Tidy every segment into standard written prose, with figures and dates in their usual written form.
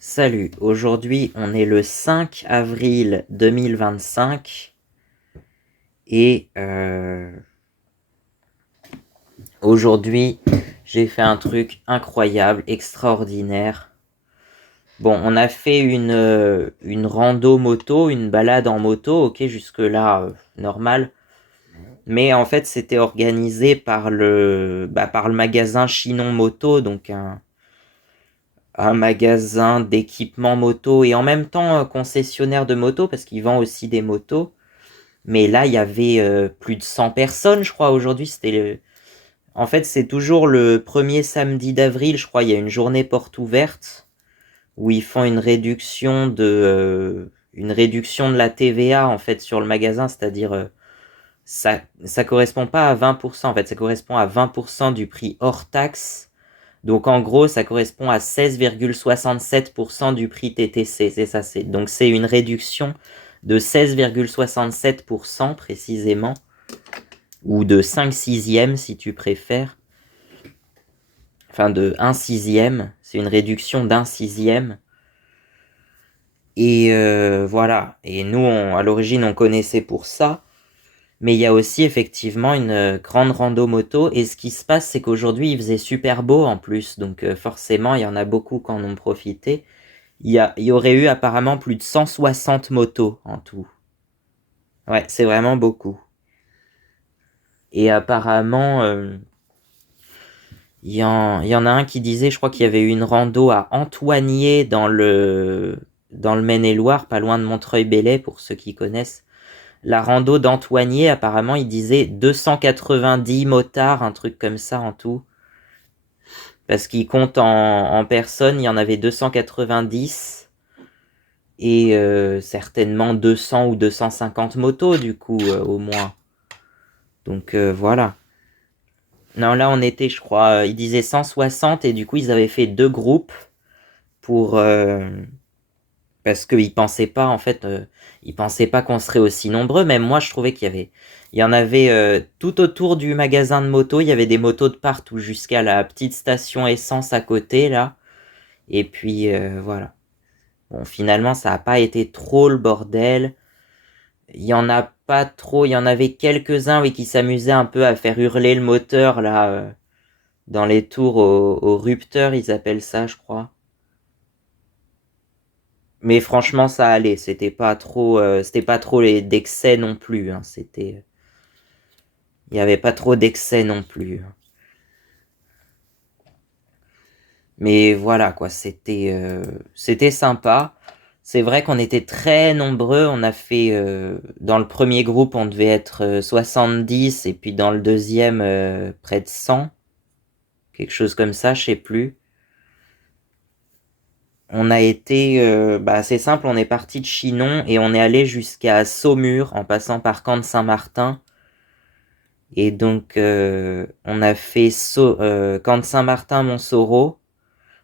Salut, aujourd'hui on est le 5 avril 2025 et aujourd'hui j'ai fait un truc incroyable, extraordinaire. Bon, on a fait une rando moto, une balade en moto, ok, jusque-là normal. Mais en fait c'était organisé par le magasin Chinon Moto, donc un magasin d'équipement moto et en même temps concessionnaire de moto parce qu'il vend aussi des motos. Mais là, il y avait plus de 100 personnes, je crois, aujourd'hui. En fait, c'est toujours le premier samedi d'avril, je crois, il y a une journée porte ouverte où ils font une réduction de la TVA, en fait, sur le magasin, c'est-à-dire ça correspond pas à 20%, en fait, ça correspond à 20% du prix hors taxe. Donc en gros, ça correspond à 16,67% du prix TTC, c'est ça. Donc c'est une réduction de 16,67% précisément, ou de 5 sixièmes si tu préfères. Enfin de 1 sixième, c'est une réduction d'un sixième. Et voilà, et nous à l'origine on connaissait pour ça. Mais il y a aussi effectivement une grande rando moto. Et ce qui se passe, c'est qu'aujourd'hui, il faisait super beau en plus. Donc forcément, il y en a beaucoup qui en ont profité. Il y aurait eu apparemment plus de 160 motos en tout. Ouais, c'est vraiment beaucoup. Et apparemment, il y en a un qui disait, je crois qu'il y avait eu une rando à Antoigné dans le Maine-et-Loire, pas loin de Montreuil-Bellay, pour ceux qui connaissent. La rando d'Antoigné, apparemment, il disait 290 motards, un truc comme ça en tout. Parce qu'il compte en personnes, il y en avait 290 et certainement 200 ou 250 motos du coup au moins. Donc voilà. Non, là on était, je crois, ils disaient 160 et du coup ils avaient fait deux groupes pour parce qu'ils pensaient pas en fait, ils pensaient pas qu'on serait aussi nombreux. Même moi je trouvais il y en avait tout autour du magasin de motos, il y avait des motos de partout jusqu'à la petite station essence à côté là. Et puis voilà. Bon, finalement, ça n'a pas été trop le bordel. Il y en a pas trop, il y en avait quelques-uns, oui, qui s'amusaient un peu à faire hurler le moteur, là, dans les tours au rupteur, ils appellent ça, je crois. Mais franchement, ça allait, c'était pas trop d'excès non plus, hein, il y avait pas trop d'excès non plus. Mais voilà, quoi, c'était sympa. C'est vrai qu'on était très nombreux. On a fait, dans le premier groupe, on devait être 70, et puis dans le deuxième, près de 100. Quelque chose comme ça, je sais plus. On a été, c'est simple, on est parti de Chinon et on est allé jusqu'à Saumur en passant par Camp de Saint-Martin. Et donc, on a fait Camp de Saint-Martin, Montsoreau.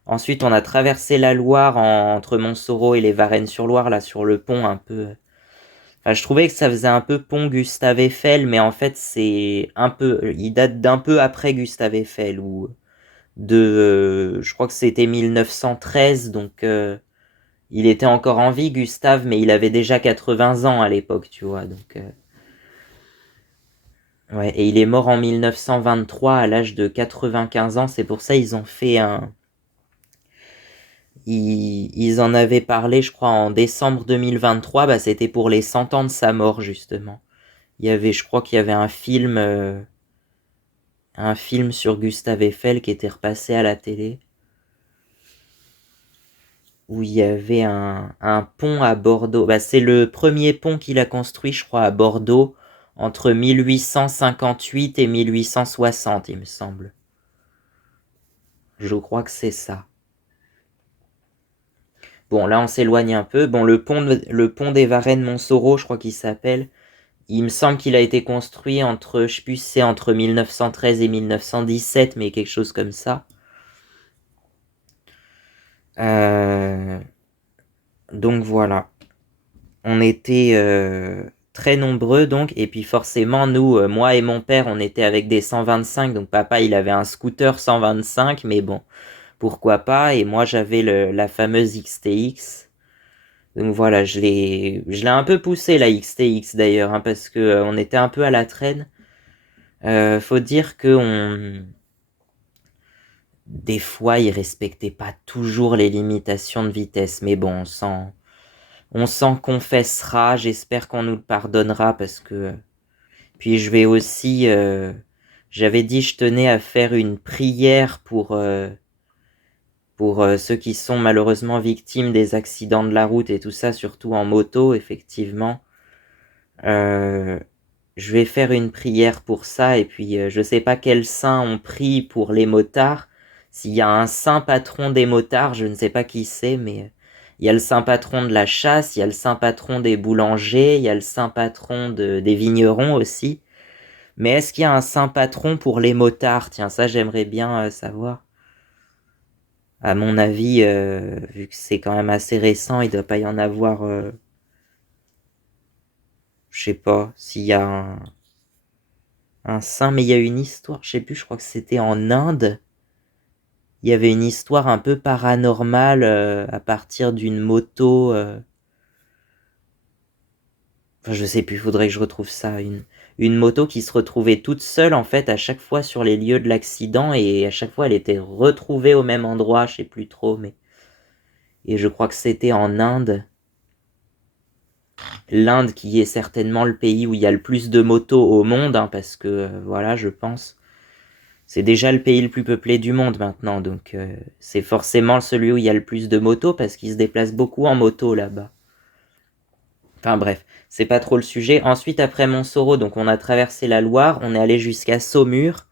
Ensuite, on a traversé la Loire entre Montsoreau et les Varennes-sur-Loire, là, sur le pont un peu. Enfin, je trouvais que ça faisait un peu pont Gustave Eiffel, mais en fait, c'est un peu. Il date d'un peu après Gustave Eiffel, ou je crois que c'était 1913, donc il était encore en vie, Gustave, mais il avait déjà 80 ans à l'époque, tu vois. Donc, ouais, et il est mort en 1923 à l'âge de 95 ans. C'est pour ça ils ont fait un. Ils en avaient parlé, je crois, en décembre 2023. Bah, c'était pour les 100 ans de sa mort, justement. Je crois qu'il y avait un film sur Gustave Eiffel qui était repassé à la télé, où il y avait un pont à Bordeaux. Bah, c'est le premier pont qu'il a construit, je crois, à Bordeaux, entre 1858 et 1860, il me semble. Je crois que c'est ça. Bon, là, on s'éloigne un peu. Bon, le pont des Varennes-Montsoreau, je crois qu'il s'appelle. Il me semble qu'il a été construit entre, je sais plus si c'est entre 1913 et 1917, mais quelque chose comme ça. Euh, donc voilà. On était très nombreux donc, et puis forcément nous, moi et mon père, on était avec des 125, donc papa il avait un scooter 125, mais bon, pourquoi pas. Et moi, j'avais la fameuse XTX. Donc voilà, je l'ai un peu poussé la XTX d'ailleurs, hein, parce que on était un peu à la traîne. Faut dire que des fois, il respectait pas toujours les limitations de vitesse, mais bon, on s'en confessera. J'espère qu'on nous le pardonnera parce que. Puis je vais aussi. J'avais dit, je tenais à faire une prière pour ceux qui sont malheureusement victimes des accidents de la route et tout ça, surtout en moto, effectivement. Euh, je vais faire une prière pour ça, et puis je sais pas quel saint on prie pour les motards. S'il y a un saint patron des motards, je ne sais pas qui c'est, mais il y a le saint patron de la chasse, il y a le saint patron des boulangers, il y a le saint patron des vignerons aussi. Mais est-ce qu'il y a un saint patron pour les motards? Tiens, ça j'aimerais bien savoir. À mon avis, vu que c'est quand même assez récent, il doit pas y en avoir. Je sais pas s'il y a un saint, mais il y a une histoire. Je sais plus, je crois que c'était en Inde. Il y avait une histoire un peu paranormale à partir d'une moto. Enfin, je sais plus, faudrait que je retrouve ça. Une moto qui se retrouvait toute seule en fait à chaque fois sur les lieux de l'accident, et à chaque fois elle était retrouvée au même endroit, je sais plus trop, mais. Et je crois que c'était en Inde. L'Inde qui est certainement le pays où il y a le plus de motos au monde, hein, parce que voilà, je pense. C'est déjà le pays le plus peuplé du monde maintenant, donc c'est forcément celui où il y a le plus de motos parce qu'ils se déplacent beaucoup en moto là-bas. Enfin bref, c'est pas trop le sujet. Ensuite, après Montsoro, donc on a traversé la Loire, on est allé jusqu'à Saumur.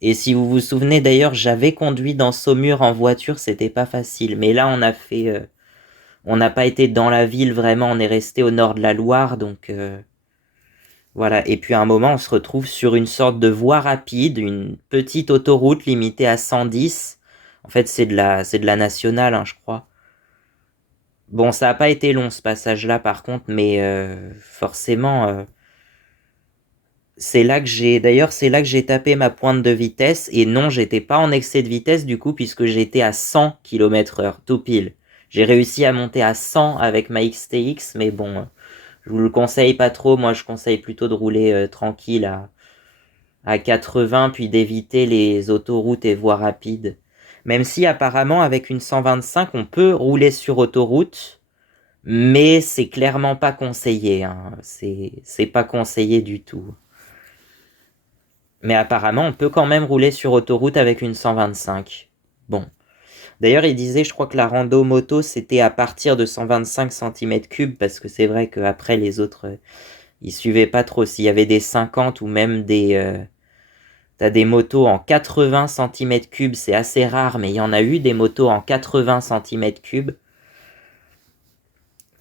Et si vous vous souvenez d'ailleurs, j'avais conduit dans Saumur en voiture, c'était pas facile. Mais là, on n'a pas été dans la ville vraiment, on est resté au nord de la Loire, donc voilà. Et puis à un moment, on se retrouve sur une sorte de voie rapide, une petite autoroute limitée à 110. En fait, c'est de la nationale, hein, je crois. Bon, ça n'a pas été long ce passage-là, par contre, mais forcément, c'est là que j'ai tapé ma pointe de vitesse. Et non, j'étais pas en excès de vitesse du coup, puisque j'étais à 100 km/h, tout pile. J'ai réussi à monter à 100 avec ma XTX, mais bon, je vous le conseille pas trop. Moi, je conseille plutôt de rouler tranquille à 80, puis d'éviter les autoroutes et voies rapides. Même si apparemment, avec une 125, on peut rouler sur autoroute, mais c'est clairement pas conseillé, hein. C'est pas conseillé du tout. Mais apparemment, on peut quand même rouler sur autoroute avec une 125. Bon. D'ailleurs, il disait, je crois que la rando moto, c'était à partir de 125 cm3, parce que c'est vrai qu'après, les autres, ils suivaient pas trop. S'il y avait des 50 ou même t'as des motos en 80 cm3, c'est assez rare, mais il y en a eu des motos en 80 cm3.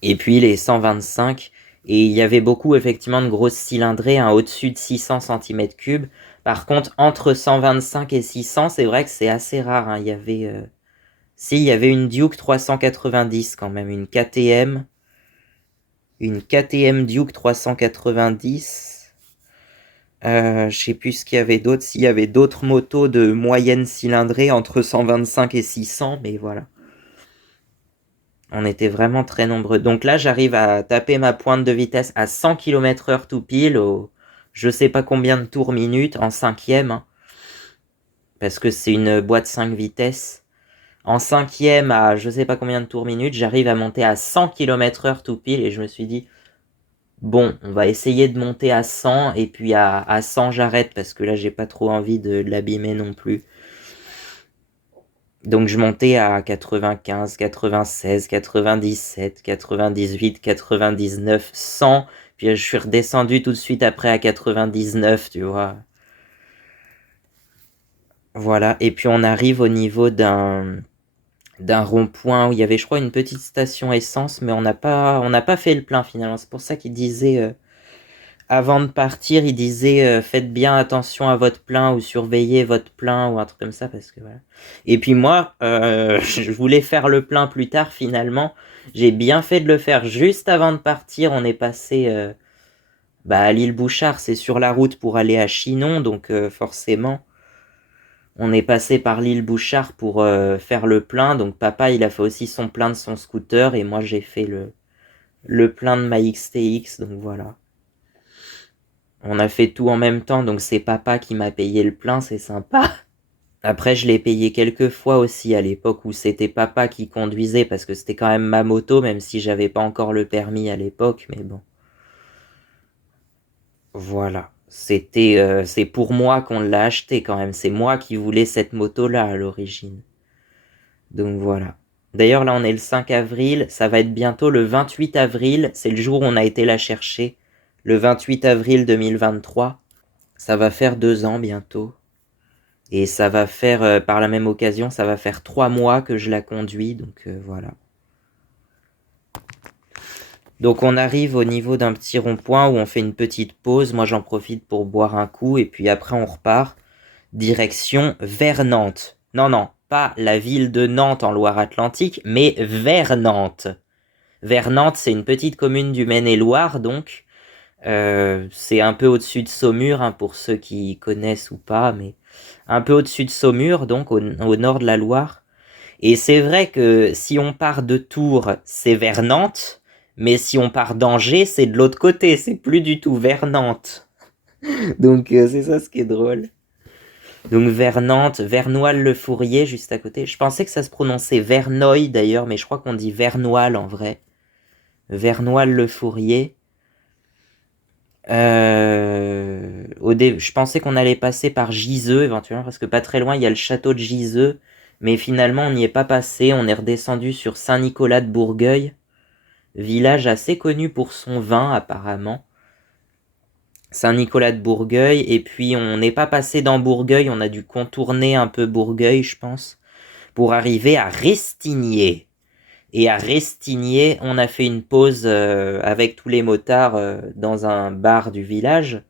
Et puis les 125. Et il y avait beaucoup, effectivement, de grosses cylindrées, hein, au-dessus de 600 cm3. Par contre, entre 125 et 600, c'est vrai que c'est assez rare, hein. Il y avait une Duke 390 quand même, une KTM. Une KTM Duke 390. Je sais plus ce qu'il y avait d'autre. S'il y avait d'autres motos de moyenne cylindrée entre 125 et 600, mais voilà. On était vraiment très nombreux. Donc là, j'arrive à taper ma pointe de vitesse à 100 km/h tout pile, au je sais pas combien de tours minute, en cinquième, hein, parce que c'est une boîte 5 vitesses. En cinquième, à je sais pas combien de tours minute, j'arrive à monter à 100 km/h tout pile, et je me suis dit, bon, on va essayer de monter à 100, et puis à 100 j'arrête, parce que là, j'ai pas trop envie de l'abîmer non plus. Donc je montais à 95, 96, 97, 98, 99, 100. Puis je suis redescendu tout de suite après à 99, tu vois. Voilà. Et puis on arrive au niveau d'un rond-point où il y avait, je crois, une petite station essence, mais on n'a pas fait le plein finalement. C'est pour ça qu'il disait, avant de partir, il disait faites bien attention à votre plein ou surveillez votre plein ou un truc comme ça parce que voilà. Et puis moi, je voulais faire le plein plus tard finalement. J'ai bien fait de le faire juste avant de partir. On est passé à l'île Bouchard, c'est sur la route pour aller à Chinon, donc forcément On est passé par l'île Bouchard pour faire le plein. Donc papa, il a fait aussi son plein de son scooter et moi j'ai fait le plein de ma XTX. Donc voilà. On a fait tout en même temps, donc c'est papa qui m'a payé le plein, c'est sympa. Après, je l'ai payé quelques fois aussi à l'époque où c'était papa qui conduisait parce que c'était quand même ma moto, même si j'avais pas encore le permis à l'époque, mais bon. Voilà. C'est pour moi qu'on l'a acheté quand même. C'est moi qui voulais cette moto-là à l'origine. Donc voilà. D'ailleurs, là, on est le 5 avril. Ça va être bientôt le 28 avril. C'est le jour où on a été la chercher. Le 28 avril 2023. Ça va faire 2 ans bientôt. Et ça va faire, par la même occasion, ça va faire 3 mois que je la conduis. Donc voilà. Donc on arrive au niveau d'un petit rond-point où on fait une petite pause. Moi, j'en profite pour boire un coup. Et puis après, on repart. Direction vers Nantes. Non, non, pas la ville de Nantes en Loire-Atlantique, mais vers Nantes. Vers Nantes, c'est une petite commune du Maine-et-Loire, donc c'est un peu au-dessus de Saumur, hein, pour ceux qui connaissent ou pas, mais un peu au-dessus de Saumur, donc au nord de la Loire. Et c'est vrai que si on part de Tours, c'est vers Nantes, mais si on part d'Angers, c'est de l'autre côté, c'est plus du tout vers Nantes. Donc c'est ça ce qui est drôle. Donc vers Nantes, Vernoil-le-Fourier, juste à côté. Je pensais que ça se prononçait Verneuil d'ailleurs, mais je crois qu'on dit Vernoil en vrai. Vernoil-le-Fourier. Je pensais qu'on allait passer par Giseux éventuellement, parce que pas très loin, il y a le château de Giseux. Mais finalement, on n'y est pas passé. On est redescendu sur Saint-Nicolas de Bourgueil. Village assez connu pour son vin, apparemment. Saint-Nicolas de Bourgueil. Et puis, on n'est pas passé dans Bourgueil. On a dû contourner un peu Bourgueil, je pense, pour arriver à Restigné. Et à Restigné, on a fait une pause avec tous les motards dans un bar du village.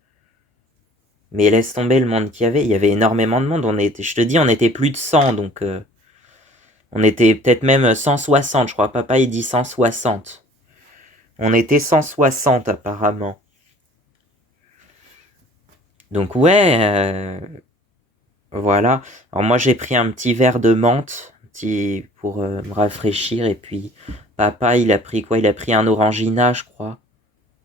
Mais laisse tomber le monde qu'il y avait. Il y avait énormément de monde. Je te dis, on était plus de 100, donc on était peut-être même 160, je crois. Papa, il dit 160. On était 160 apparemment. Donc ouais, voilà. Alors moi, j'ai pris un petit verre de menthe, pour me rafraîchir. Et puis papa, il a pris quoi? Il a pris un Orangina, je crois.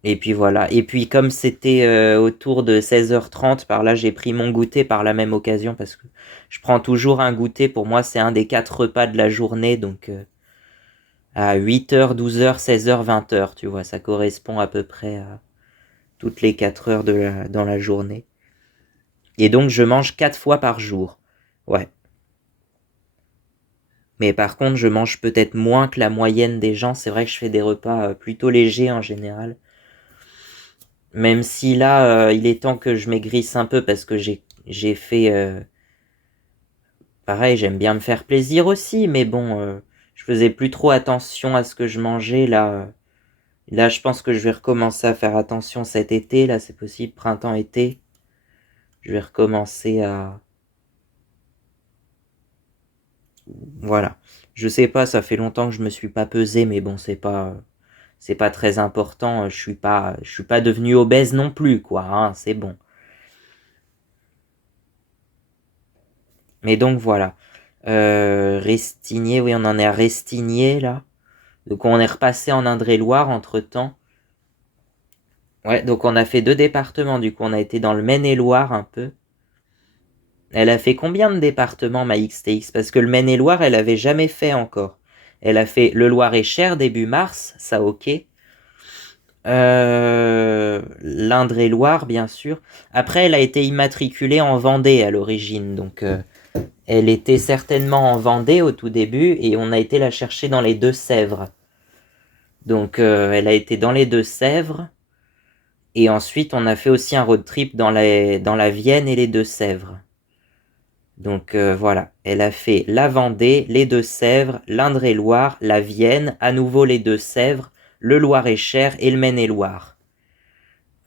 Et puis voilà. Et puis comme c'était autour de 16h30, par là, j'ai pris mon goûter par la même occasion parce que je prends toujours un goûter. Pour moi, c'est un des 4 repas de la journée. Donc à 8h, 12h, 16h, 20h, tu vois, ça correspond à peu près à toutes les 4 heures dans la journée. Et donc je mange 4 fois par jour. Ouais. Mais par contre, je mange peut-être moins que la moyenne des gens. C'est vrai que je fais des repas plutôt légers en général. Même si là, il est temps que je maigrisse un peu parce que j'ai fait... pareil, j'aime bien me faire plaisir aussi, mais bon, je faisais plus trop attention à ce que je mangeais. Là, je pense que je vais recommencer à faire attention cet été. Là, c'est possible, printemps-été. Je vais recommencer à... Voilà. Je sais pas, ça fait longtemps que je me suis pas pesé, mais bon, c'est pas très important. Je suis pas devenu obèse non plus, quoi, hein, c'est bon. Mais donc voilà. Restigné, oui, on en est à Restigné, là. Donc on est repassé en Indre-et-Loire entre-temps. Ouais, donc on a fait 2 départements, du coup on a été dans le Maine-et-Loire un peu. Elle a fait combien de départements, ma XTX? Parce que le Maine-et-Loire, elle avait jamais fait encore. Elle a fait le Loir-et-Cher début mars, ça ok. L'Indre-et-Loire, bien sûr. Après, elle a été immatriculée en Vendée à l'origine, donc elle était certainement en Vendée au tout début, et on a été la chercher dans les Deux-Sèvres. Donc elle a été dans les Deux-Sèvres, et ensuite on a fait aussi un road trip dans la Vienne et les Deux-Sèvres. Donc voilà, elle a fait la Vendée, les Deux-Sèvres, l'Indre-et-Loire, la Vienne, à nouveau les Deux-Sèvres, le Loir-et-Cher et le Maine-et-Loire.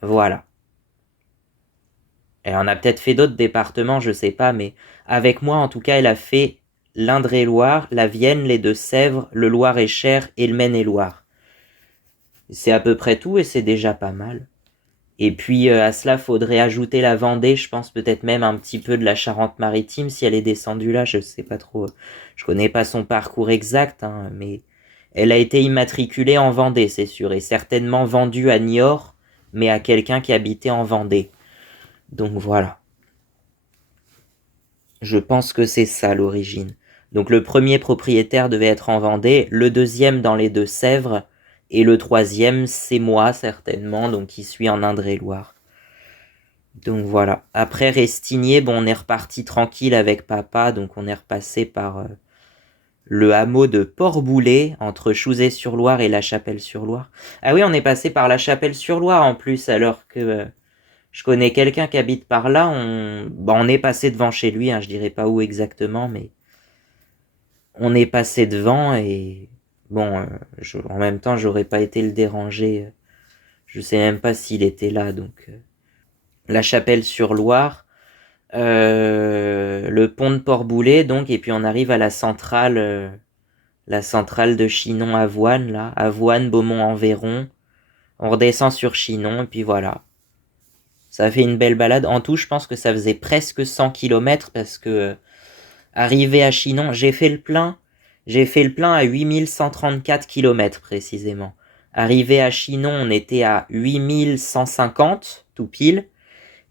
Voilà. Elle en a peut-être fait d'autres départements, je sais pas, mais avec moi en tout cas, elle a fait l'Indre-et-Loire, la Vienne, les Deux-Sèvres, le Loir-et-Cher et le Maine-et-Loire. C'est à peu près tout et c'est déjà pas mal. Et puis à cela, faudrait ajouter la Vendée, je pense peut-être même un petit peu de la Charente-Maritime si elle est descendue là, je sais pas trop. Je connais pas son parcours exact, hein, mais elle a été immatriculée en Vendée, c'est sûr, et certainement vendue à Niort, mais à quelqu'un qui habitait en Vendée. Donc voilà. Je pense que c'est ça l'origine. Donc le premier propriétaire devait être en Vendée, le deuxième dans les Deux-Sèvres, et le troisième, c'est moi certainement, donc qui suis en Indre-et-Loire. Donc voilà. Après Restigné, bon, on est reparti tranquille avec papa, donc on est repassé par le hameau de Port-Boulet, entre Chouzé-sur-Loire et La Chapelle-sur-Loire. Ah oui, on est passé par La Chapelle-sur-Loire en plus, alors que je connais quelqu'un qui habite par là. On est passé devant chez lui, hein, je dirais pas où exactement, mais on est passé devant et bon, en même temps, j'aurais pas été le déranger. Je sais même pas s'il était là, donc La Chapelle-sur-Loire. Le pont de Port-Boulet, donc, et puis on arrive à la centrale de Chinon-Avoine, là, Avoine, Beaumont-en-Véron. On redescend sur Chinon, et puis voilà. Ça fait une belle balade. En tout, je pense que ça faisait presque 100 km parce que, arrivé à Chinon, j'ai fait le plein à 8134 km précisément. Arrivé à Chinon, on était à 8150, tout pile.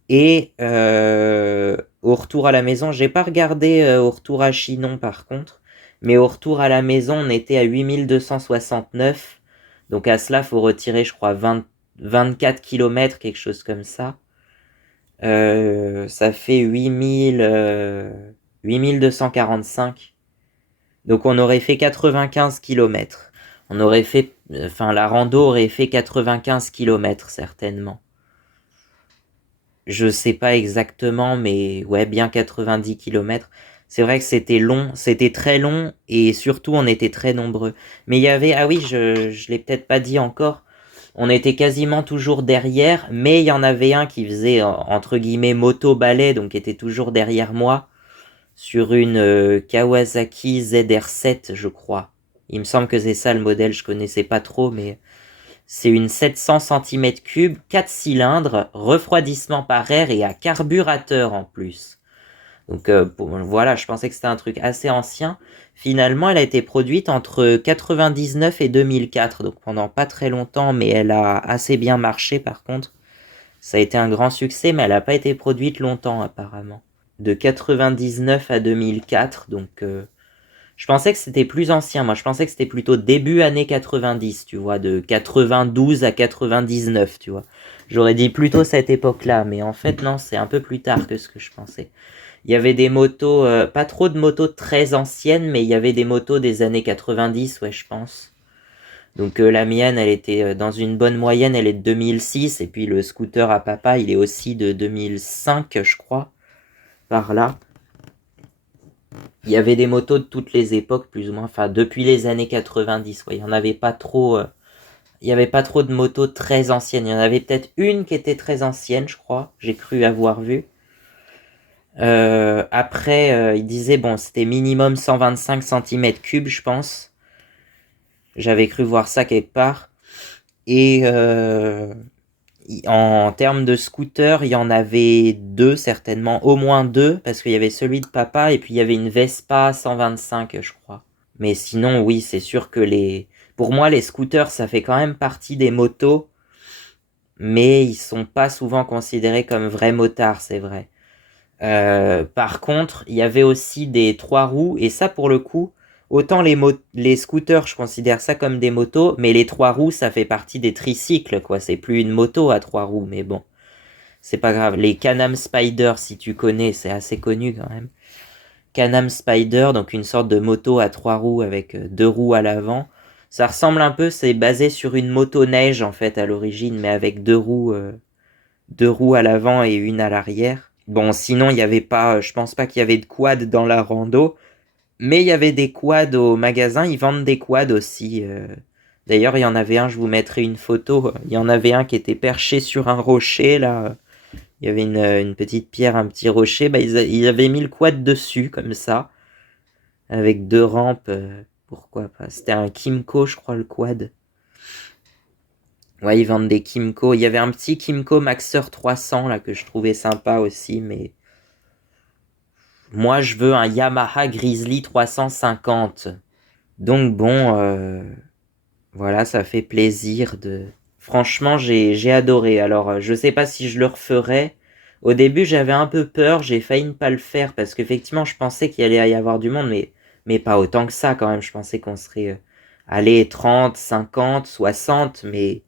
Et au retour à la maison, j'ai pas regardé au retour à Chinon par contre, mais au retour à la maison, on était à 8269. Donc à cela, faut retirer, je crois, 24 km, quelque chose comme ça. Ça fait 8245. Donc on aurait fait 95 km. On aurait fait, enfin la rando aurait fait 95 km certainement. Je sais pas exactement, mais ouais, bien 90 km. C'est vrai que c'était long, c'était très long, et surtout on était très nombreux. Mais il y avait, ah oui, je l'ai peut-être pas dit encore, on était quasiment toujours derrière, mais il y en avait un qui faisait, entre guillemets, moto-balai, donc était toujours derrière moi, sur une Kawasaki ZR7, je crois. Il me semble que c'est ça le modèle, je connaissais pas trop, mais c'est une 700 cm3, 4 cylindres, refroidissement par air et à carburateur en plus. Donc voilà, je pensais que c'était un truc assez ancien. Finalement, elle a été produite entre 99 et 2004, donc pendant pas très longtemps, mais elle a assez bien marché par contre. Ça a été un grand succès, mais elle n'a pas été produite longtemps apparemment. De 99 à 2004, donc je pensais que c'était plus ancien, moi je pensais que c'était plutôt début années 90, tu vois, de 92 à 99, tu vois. J'aurais dit plutôt cette époque-là, mais en fait non, c'est un peu plus tard que ce que je pensais. Il y avait des motos, pas trop de motos très anciennes, mais il y avait des motos des années 90, ouais, je pense. Donc la mienne, elle était dans une bonne moyenne, elle est de 2006, et puis le scooter à papa, il est aussi de 2005, je crois, par là. Il y avait des motos de toutes les époques, plus ou moins, enfin depuis les années 90, ouais. Il y en avait pas trop, il y avait pas trop de motos très anciennes. Il y en avait peut-être une qui était très ancienne, je crois, j'ai cru avoir vu. Après, il disait, bon, c'était minimum 125 cm3, je pense. J'avais cru voir ça quelque part. Et en termes de scooter, il y en avait deux, certainement, au moins deux, parce qu'il y avait celui de papa et puis il y avait une Vespa 125, je crois. Mais sinon, oui, c'est sûr que pour moi, les scooters, ça fait quand même partie des motos, mais ils sont pas souvent considérés comme vrais motards, c'est vrai. Par contre, il y avait aussi des trois roues, et ça pour le coup, autant les scooters, je considère ça comme des motos, mais les trois roues, ça fait partie des tricycles, quoi. C'est plus une moto à trois roues, mais bon, c'est pas grave. Les Can-Am Spyder, si tu connais, c'est assez connu quand même. Can-Am Spyder, donc une sorte de moto à trois roues avec deux roues à l'avant. Ça ressemble un peu, c'est basé sur une moto neige en fait à l'origine, mais avec deux roues à l'avant et une à l'arrière. Bon, sinon, il y avait pas, je pense pas qu'il y avait de quad dans la rando, mais il y avait des quads au magasin, ils vendent des quads aussi. D'ailleurs, il y en avait un, je vous mettrai une photo, il y en avait un qui était perché sur un rocher, là. Il y avait une petite pierre, un petit rocher, bah, ils avaient mis le quad dessus, comme ça, avec deux rampes, pourquoi pas. C'était un Kimco, je crois, le quad. Ouais, ils vendent des Kymco. Il y avait un petit Kymco Maxer 300 là que je trouvais sympa aussi, mais moi je veux un Yamaha Grizzly 350. Donc bon, voilà, ça fait plaisir de. Franchement, j'ai adoré. Alors, je sais pas si je le referais. Au début, j'avais un peu peur, j'ai failli ne pas le faire parce qu'effectivement, je pensais qu'il allait y avoir du monde, mais pas autant que ça quand même. Je pensais qu'on serait allez, 30, 50, 60, mais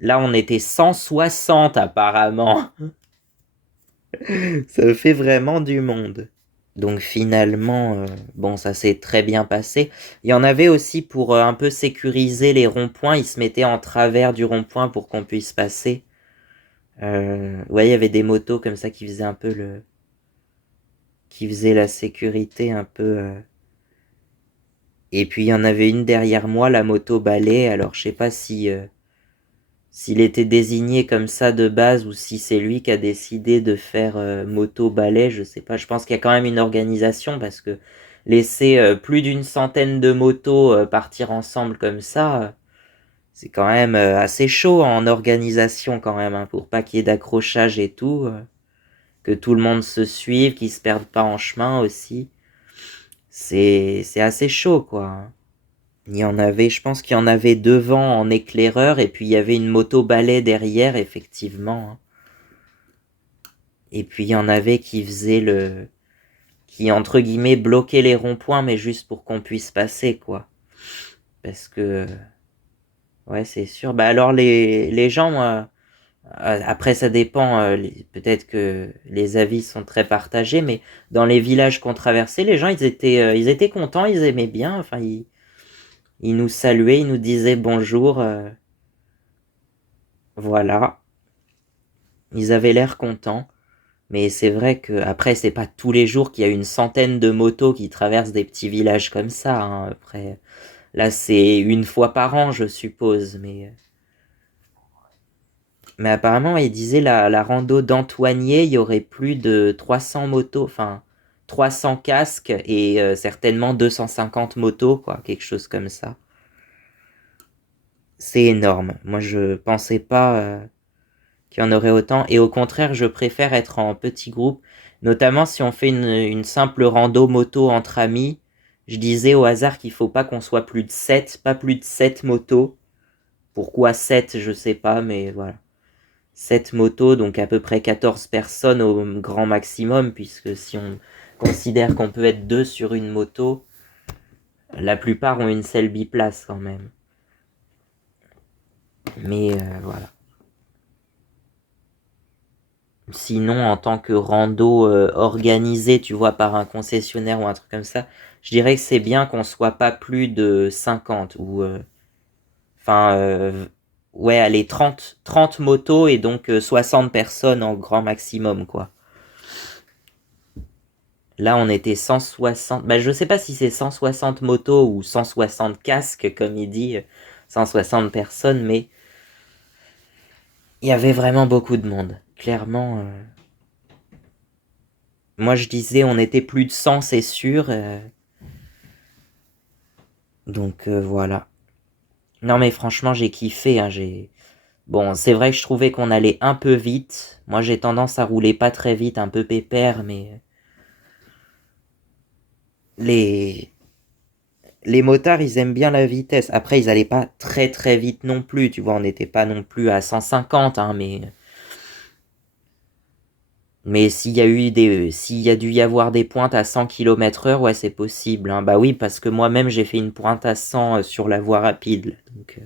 là, on était 160 apparemment. Ça fait vraiment du monde. Donc finalement, bon, ça s'est très bien passé. Il y en avait aussi pour un peu sécuriser les ronds-points. Ils se mettaient en travers du rond-point pour qu'on puisse passer. Ouais, il y avait des motos comme ça qui faisaient un peu qui faisaient la sécurité un peu. Et puis il y en avait une derrière moi, la moto balai. Alors je sais pas si s'il était désigné comme ça de base ou si c'est lui qui a décidé de faire moto balai, je sais pas. Je pense qu'il y a quand même une organisation parce que laisser plus d'une centaine de motos partir ensemble comme ça, c'est quand même assez chaud en organisation quand même, hein, pour pas qu'il y ait d'accrochage et tout, que tout le monde se suive, qu'ils se perdent pas en chemin aussi. C'est assez chaud quoi, hein. Il y en avait, je pense qu'il y en avait devant en éclaireur et puis il y avait une moto balai derrière, effectivement, hein. Et puis il y en avait qui faisaient qui entre guillemets bloquaient les ronds-points, mais juste pour qu'on puisse passer, quoi. Parce que, ouais, c'est sûr. Bah alors les gens, moi, après ça dépend, peut-être que les avis sont très partagés, mais dans les villages qu'on traversait, les gens, ils étaient contents, ils aimaient bien, enfin, ils nous saluaient, ils nous disaient bonjour, voilà. Ils avaient l'air contents. Mais c'est vrai que après c'est pas tous les jours qu'il y a une centaine de motos qui traversent des petits villages comme ça, hein. Après, là c'est une fois par an, je suppose. Mais apparemment, il disait la rando d'Antoigné, il y aurait plus de 300 motos, enfin 300 casques et certainement 250 motos, quoi, quelque chose comme ça. C'est énorme. Moi, je pensais pas qu'il y en aurait autant. Et au contraire, je préfère être en petit groupe, notamment si on fait une simple rando moto entre amis. Je disais au hasard qu'il faut pas qu'on soit plus de 7, pas plus de 7 motos. Pourquoi 7, je sais pas, mais voilà. 7 motos, donc à peu près 14 personnes au grand maximum, puisque si on considère qu'on peut être deux sur une moto, la plupart ont une selle biplace quand même. Mais voilà. Sinon, en tant que rando organisé, tu vois, par un concessionnaire ou un truc comme ça, je dirais que c'est bien qu'on soit pas plus de 50 ou enfin ouais, allez 30 motos et donc 60 personnes en grand maximum quoi. Là, on était 160. Bah, je sais pas si c'est 160 motos ou 160 casques comme il dit, 160 personnes, mais il y avait vraiment beaucoup de monde. Clairement, moi je disais on était plus de 100, c'est sûr. Donc voilà. Non mais franchement j'ai kiffé, hein, Bon, c'est vrai que je trouvais qu'on allait un peu vite. Moi j'ai tendance à rouler pas très vite, un peu pépère, mais les... les motards ils aiment bien la vitesse. Après ils allaient pas très très vite non plus, tu vois, on n'était pas non plus à 150, hein, mais s'il y a dû y avoir des pointes à 100 km/h, ouais c'est possible, hein. Bah oui, parce que moi-même j'ai fait une pointe à 100 sur la voie rapide, là, donc...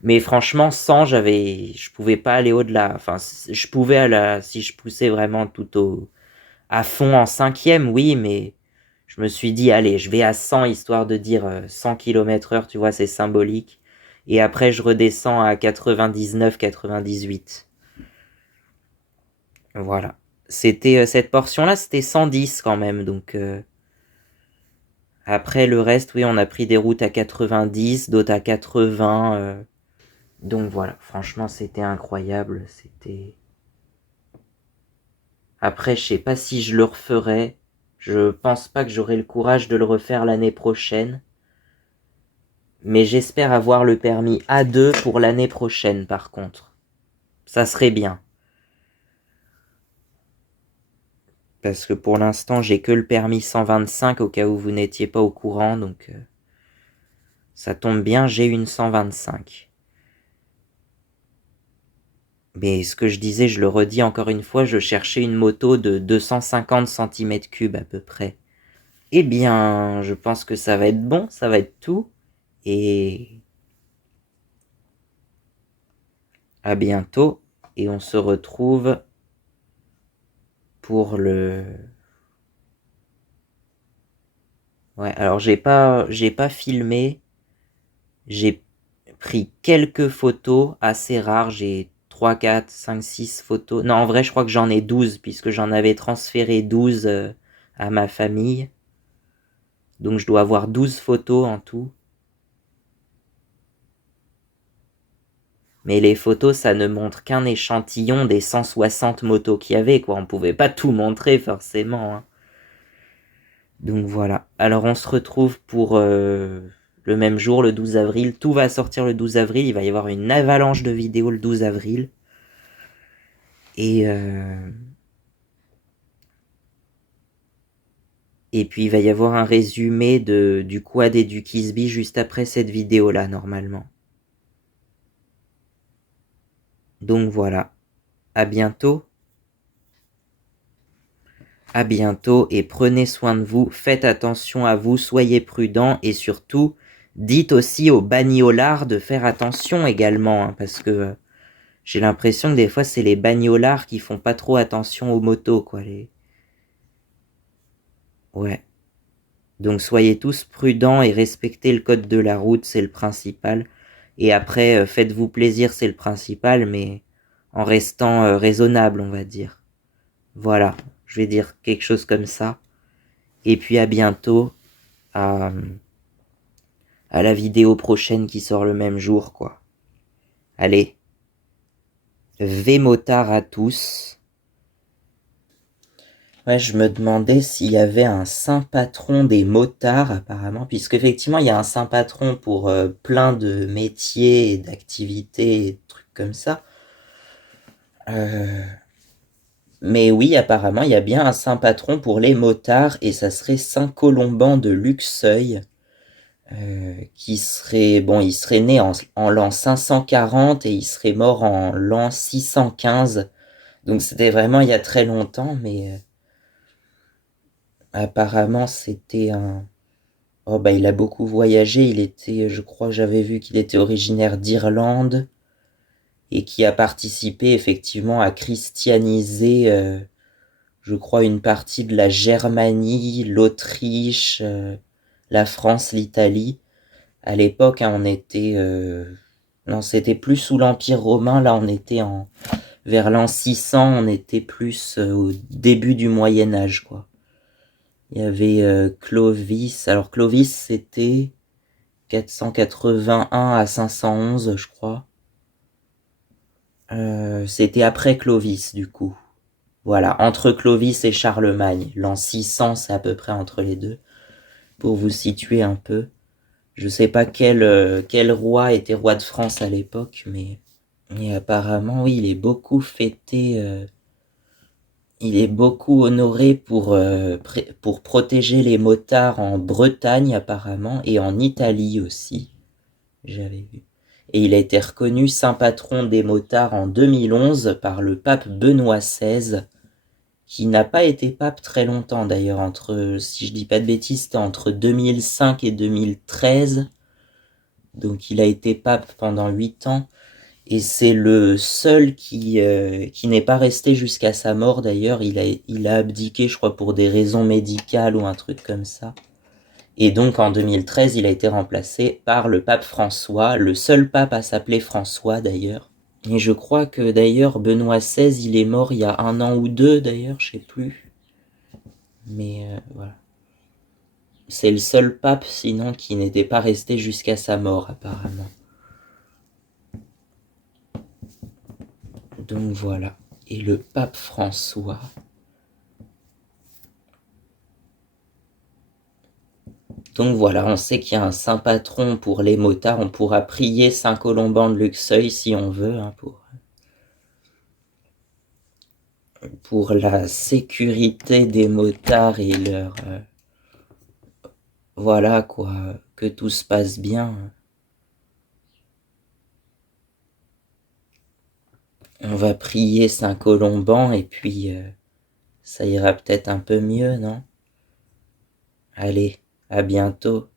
Mais franchement, 100, je pouvais pas aller au-delà. Enfin, je pouvais si je poussais vraiment à fond en cinquième, oui, mais je me suis dit, allez, je vais à 100 histoire de dire 100 km/h, tu vois, c'est symbolique. Et après, je redescends à 99, 98. Voilà. Cette portion-là, c'était 110 quand même, donc après le reste, oui, on a pris des routes à 90, d'autres à 80. Donc voilà, franchement, c'était incroyable. Après, je sais pas si je le referai. Je pense pas que j'aurai le courage de le refaire l'année prochaine. Mais j'espère avoir le permis A2 pour l'année prochaine, par contre. Ça serait bien. Parce que pour l'instant, j'ai que le permis 125 au cas où vous n'étiez pas au courant, donc ça tombe bien, j'ai une 125. Mais ce que je disais, je le redis encore une fois, je cherchais une moto de 250 cm3 à peu près. Eh bien, je pense que ça va être bon, ça va être tout. Et à bientôt. Et on se retrouve pour le... Ouais, alors j'ai pas filmé. J'ai pris quelques photos assez rares. J'ai 3, 4, 5, 6 photos. Non, en vrai, je crois que j'en ai 12 puisque j'en avais transféré 12 à ma famille. Donc je dois avoir 12 photos en tout. Mais les photos, ça ne montre qu'un échantillon des 160 motos qu'il y avait, quoi. On pouvait pas tout montrer, forcément, hein. Donc voilà. Alors on se retrouve pour le même jour, le 12 avril. Tout va sortir le 12 avril. Il va y avoir une avalanche de vidéos le 12 avril. Et puis il va y avoir un résumé du quad et du Kisby juste après cette vidéo-là, normalement. Donc voilà. À bientôt. À bientôt et prenez soin de vous. Faites attention à vous, soyez prudents et surtout, dites aussi aux bagnolards de faire attention également, hein, parce que j'ai l'impression que des fois c'est les bagnolards qui font pas trop attention aux motos, quoi. Ouais. Donc soyez tous prudents et respectez le code de la route, c'est le principal. Et après, faites-vous plaisir, c'est le principal, mais en restant raisonnable, on va dire. Voilà, je vais dire quelque chose comme ça. Et puis à bientôt, à, à la vidéo prochaine qui sort le même jour, quoi. Allez, Vémotard à tous. Ouais, je me demandais s'il y avait un saint patron des motards, apparemment, puisqu'effectivement, il y a un saint patron pour plein de métiers et d'activités et de trucs comme ça. Mais oui, apparemment, il y a bien un saint patron pour les motards, et ça serait Saint Colomban de Luxeuil, qui serait, bon, il serait né en l'an 540 et il serait mort en l'an 615. Donc c'était vraiment il y a très longtemps, mais apparemment c'était un... Oh bah il a beaucoup voyagé, il était, je crois que j'avais vu qu'il était originaire d'Irlande et qui a participé effectivement à christianiser, je crois, une partie de la Germanie, l'Autriche, la France, l'Italie. À l'époque, hein, on était... non, c'était plus sous l'Empire romain, là on était vers l'an 600, on était plus au début du Moyen-Âge, quoi. Il y avait Clovis. Alors Clovis, c'était 481 à 511, je crois. C'était après Clovis, du coup. Voilà, entre Clovis et Charlemagne. L'an 600, c'est à peu près entre les deux. Pour vous situer un peu. Je sais pas quel roi était roi de France à l'époque, mais... Et apparemment, oui, il est beaucoup fêté... il est beaucoup honoré pour protéger les motards en Bretagne, apparemment, et en Italie aussi. J'avais vu. Et il a été reconnu saint patron des motards en 2011 par le pape Benoît XVI, qui n'a pas été pape très longtemps d'ailleurs, si je dis pas de bêtises, c'était entre 2005 et 2013. Donc il a été pape pendant 8 ans. Et c'est le seul qui n'est pas resté jusqu'à sa mort d'ailleurs. Il a abdiqué, je crois, pour des raisons médicales ou un truc comme ça. Et donc en 2013, il a été remplacé par le pape François, le seul pape à s'appeler François d'ailleurs. Et je crois que d'ailleurs Benoît XVI, il est mort il y a 1 an ou 2 d'ailleurs, je sais plus. Mais voilà. C'est le seul pape sinon qui n'était pas resté jusqu'à sa mort apparemment. Donc voilà. Et le pape François... Donc voilà, on sait qu'il y a un saint patron pour les motards. On pourra prier Saint Colomban de Luxeuil si on veut, hein, pour la sécurité des motards et leur... voilà quoi, que tout se passe bien. On va prier Saint Colomban et puis ça ira peut-être un peu mieux, non? Allez, à bientôt.